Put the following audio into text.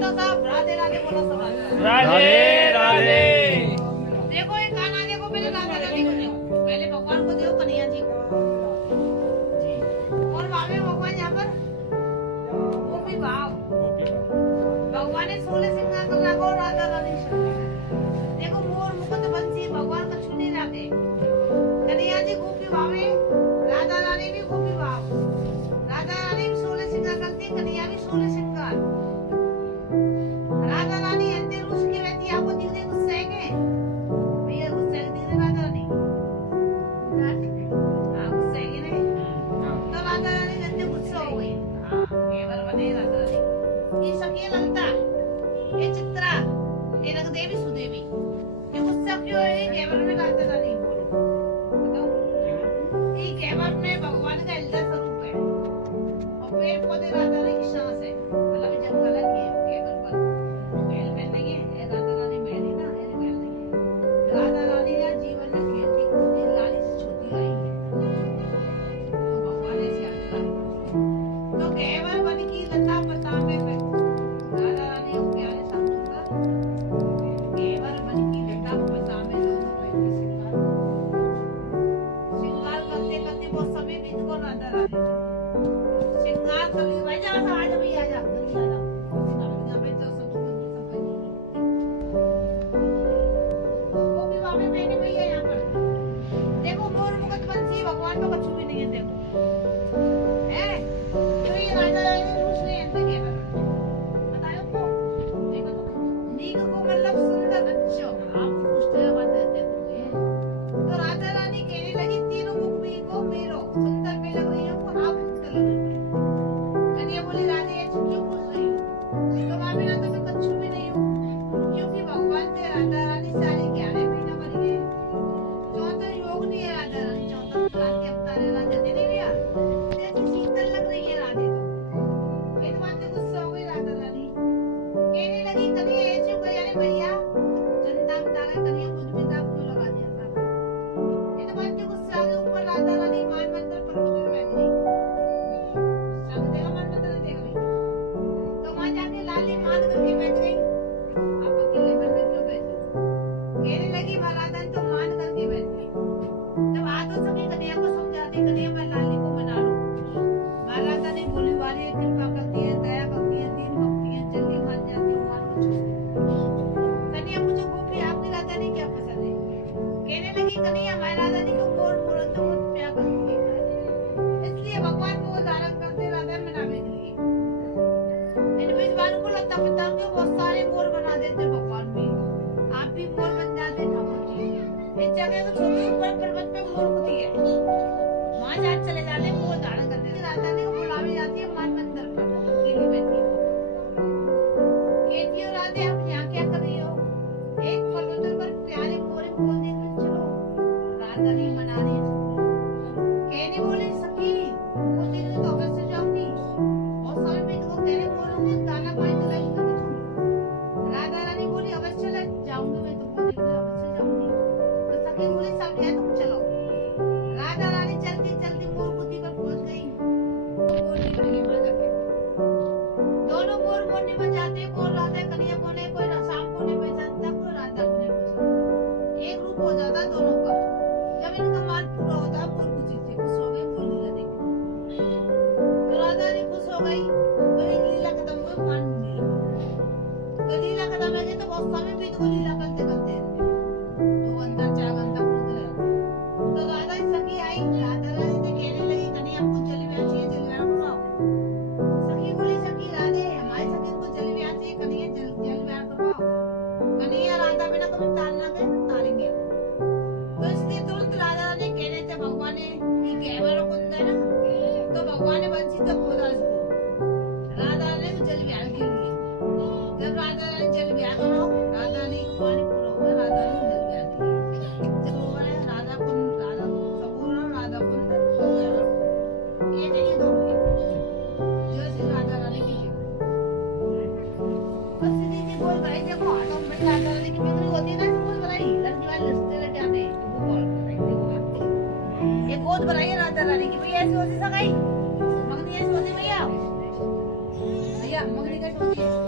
तो साहब राधे राधे बोलो सब राधे राधे राधे। देखो ये गाना देखो पहले राधा रानी को देखो पहले भगवान को देखो कन्हैया जी को और भावे भगवान यहाँ पर गोपी भाव भगवान ने 16 श्रृंगार कर रखा और राधा रानी देखो मोर मुकुट बंसी भगवान का छू नहीं रखे कन्हैया जी गोपी भावे राधा रानी भी गोपी भाव राधा रानी भी 16 श्रृंगार करती कन्हैया भी 16 श्रृंगार राधा रानी अंते रूस के रहती आपको दिख रही गुस्से के भैया गुस्से के दिख रही राधा रानी हाँ गुस्से के नहीं तो राधा रानी अंते गुस्सा हो गई हाँ केवल बने राधा रानी ये सखी ललता ये चित्रा ये रंगदेवी सुदेवी ये गुस्सा क्यों है केवल में राधा रानी बोलो बताओ ये केवल में भगवान का एल्डर स्वरूप है और पेड़ पौधे राधा रानी की सांस है मतलब जंगल है केवल पर मेल पहनने के ये राधा रानी मेल ही ना ये मेल नहीं राधा रानी या जीवन में खेलती कूदती लाली से छोटी आई है तो भगवान ऐसे आता है तो केवल बन की लता पता में राधा रानी को प्यारे समझकर केवल बन की लता पता में दोनों बैठी श्रृंगार करते करते बहुत समय बीत गया राधा रानी श्रृंगार कर ली भाई जा आज भी आ जा जल्दी आ जा यहाँ पे जो सब वो भी वहाँ पे मैंने भैया यहाँ पर देखो मोर मुकुट बंसी भगवान को कछु भी नहीं है देखो है तो ये राजा रानी रूस ने अंदर के बताओ को देखो तो नीक को मतलब सुंदर अच्छो आप पूछते हैं बात देखो तो राजा रानी कहने लगी तीनों मुख भी को मेरो सुंदर पे लग रही है को आप सुंदर लग रही है कन्हैया बोली राधे ये क्यों पूछ रही हो तो भाभी ना तो मैं कछु भी नहीं हूँ क्योंकि भगवान से राधा रानी सारे 11 महीना मर गए चौथा योग नहीं है राधा रानी चौथा प्लान के अवतार है राधा दे नहीं भैया तो शीतल लग रही है राधे तो ये बात से गुस्सा हो गई राधा रानी कहने लगी कन्हैया ऐसे क्यों कह यानी भैया जनता बता रहे कन्हैया मुझ में दाग क्यों लगा दिया था ये तो बात से गुस्सा आ गई ऊपर राधा रानी मान मंत्र पर्वत में बैठ गई सब देगा मान मंत्र देख रही तो वहां जाके लाली मान करके बैठ गई आप अकेले घर में क्यों बैठे कहने लगी महाराजा तो मान करके बैठ गई जब आ तो सभी कन्हैया को समझाती कन्हैया मैं लाली को मना लूं महाराजा ने बोली वाली कृपा करती है दया करती है दीन भक्ति है जल्दी मान जाती हूँ मान को छोड़ कन्हैया मुझे गोपी आपकी राजा ने क्या पसंद है कहने लगी कन्हैया मैं राजा ने को मोर मोर तो मुझ प्यार करती है इसलिए भगवान को धारण करते राधा मनाने के लिए इन विद्वान को लगता पिता के बहुत सारे मोर बना देते भगवान भी आप भी मोर बन जाते ठाकुर जी इस जगह तो छोटे ऊपर पर्वत पे मोर होती है वहां जा चले जाते मोर धारण करते राधा ने को बुलावी जाती है मान मंदिर पर अकेली बैठी है कहती हो राधे आप यहाँ क्या कर रही हो एक पर्वत पर प्यारे मोरे बोल देते चलो राधा ने मना रही है कहने बोले सखी वो दिन तो अवश्य जाऊंगी और सारे में तो कहने बोलो मैं गाना पानी चलाई तो राधा रानी बोली अवश्य जाऊंगी मैं तो बोली अवश्य जाऊंगी तो सखी बोली सब है तुम चलो राधा रानी चलती चलती मोर कुदी पर पहुंच गई मोर निकल गई वहां जाके दोनों मोर मोरने में जाते को राधा कन्हैया को नहीं कोई शाम को नहीं पहचानता कोई राधा को नहीं पहचानता एक रूप हो जाता दोनों का जब इनका मान पूरा होता मोर कुदी से खुश हो गई मोर लीला देख तो राधा रानी खुश हो गई तो एक लीला खत्म हुई मान लीला तो लीला खत्म हो गई तो बहुत समय बीत गई लीला करते करते तो अंदर चार अंदर कूद रहे तो राधा सखी आई राधा रानी से कहने लगी कन्हैया हमको जलेबी चाहिए जलेबी करवाओ सखी बोली सखी राधे हमारी सखी को जलेबी चाहिए कन्हैया जलेबी करवाओ कन्हैया राधा बिना कभी तालना गए तालेंगे तो इसलिए तुरंत राधा रानी कहने थे भगवान ने कि केवल कुंद है ना तो भगवान ने बंसी तक खोदा इसको राधा रानी को जलेबी के लिए जब राधा रानी जलेबी करो राधा रानी को पानी पूरा हुआ राधा रानी जलेबी जब वो है राधा कुंद राधा सपूर्ण राधा कुंद हो गया ये नहीं दो जो श्री राधा रानी की बस दीदी बोल रही देखो ऑटो में राधा रानी की बिक्री होती है ना बोल रही लड़की वाले रिश्ते लेके आते वो बोल रही देखो ये गोद बनाई है राधा रानी की भैया ऐसी होती सगाई मगनी ऐसी होती भैया भैया मगनी कैसी होती है